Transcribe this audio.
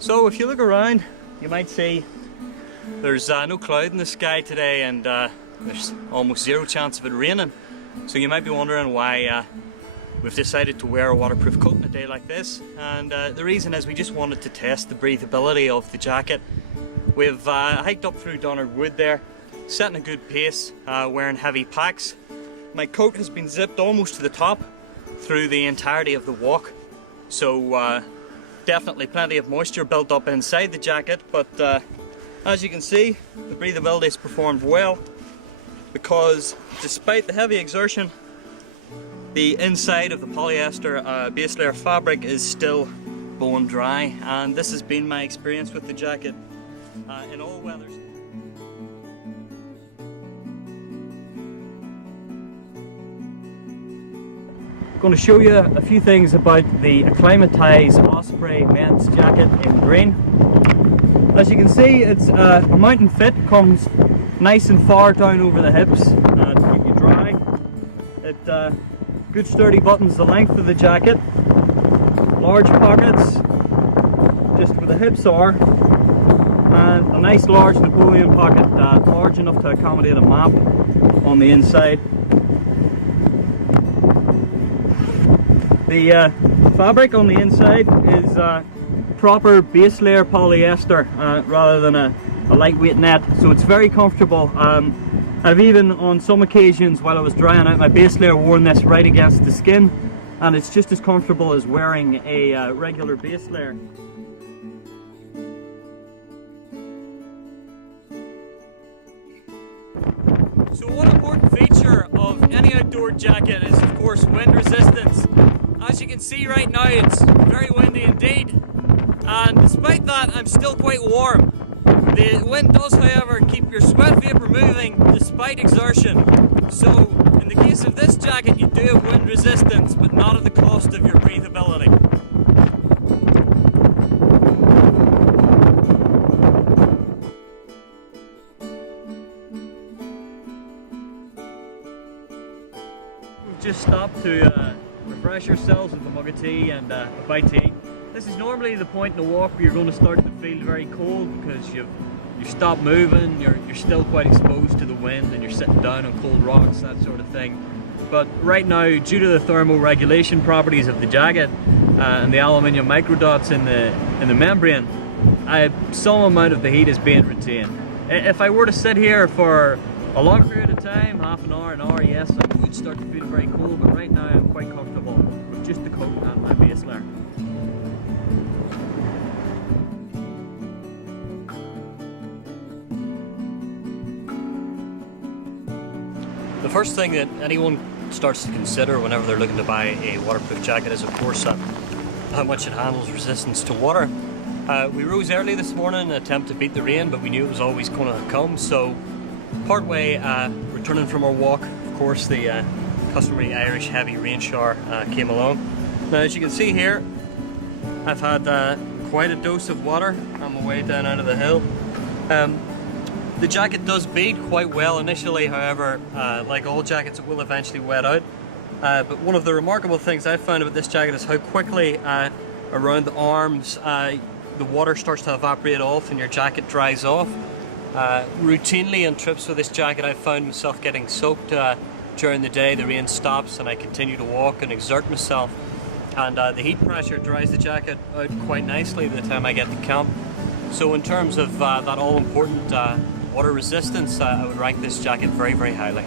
So if you look around, you might see there's no cloud in the sky today, and there's almost zero chance of it raining. So you might be wondering why we've decided to wear a waterproof coat on a day like this, and the reason is we just wanted to test the breathability of the jacket. We've hiked up through Donard Wood there, setting a good pace, wearing heavy packs. My coat has been zipped almost to the top through the entirety of the walk, so definitely plenty of moisture built up inside the jacket, but as you can see, the breathability has performed well, because despite the heavy exertion, the inside of the polyester base layer fabric is still bone dry, and this has been my experience with the jacket in all weathers. I'm going to show you a few things about the Aclimatise Osprey men's jacket in green. As you can see, it's a mountain fit, comes nice and far down over the hips to keep you dry. It good sturdy buttons the length of the jacket, large pockets just where the hips are, and a nice large Napoleon pocket, large enough to accommodate a map on the inside. The fabric on the inside is proper base layer polyester rather than a lightweight net, so it's very comfortable. I've even on some occasions while I was drying out my base layer worn this right against the skin, and it's just as comfortable as wearing a regular base layer. So one important feature of any outdoor jacket is of course wind resistance. As you can see right now, it's very windy indeed, and despite that I'm still quite warm. The wind does however keep your sweat vapour moving despite exertion, so in the case of this jacket you do have wind resistance, but not at the cost of your breathability. We've just stopped to refresh ourselves with a mug of tea and a bite to eat. This is normally the point in the walk where you're going to start to feel very cold, because you stop moving, you're still quite exposed to the wind, and you're sitting down on cold rocks, that sort of thing. But right now, due to the thermoregulation properties of the jacket and the aluminium microdots in the membrane, some amount of the heat is being retained. If I were to sit here for a long period of time, half an hour, yes, I would start to feel very cold, but right now I'm quite comfortable with just the coat and my base layer. The first thing that anyone starts to consider whenever they're looking to buy a waterproof jacket is of course how much it handles resistance to water. We rose early this morning in an attempt to beat the rain, but we knew it was always going to come, so partway returning from our walk, of course the customary Irish heavy rain shower came along. Now as you can see here, I've had quite a dose of water on my way down out of the hill. The jacket does bead quite well initially, however, like all jackets, it will eventually wet out. But one of the remarkable things I've found about this jacket is how quickly around the arms the water starts to evaporate off and your jacket dries off. Routinely on trips with this jacket I've found myself getting soaked during the day. The rain stops and I continue to walk and exert myself, and the heat pressure dries the jacket out quite nicely by the time I get to camp. So in terms of that all-important water resistance, I would rank this jacket very, very highly.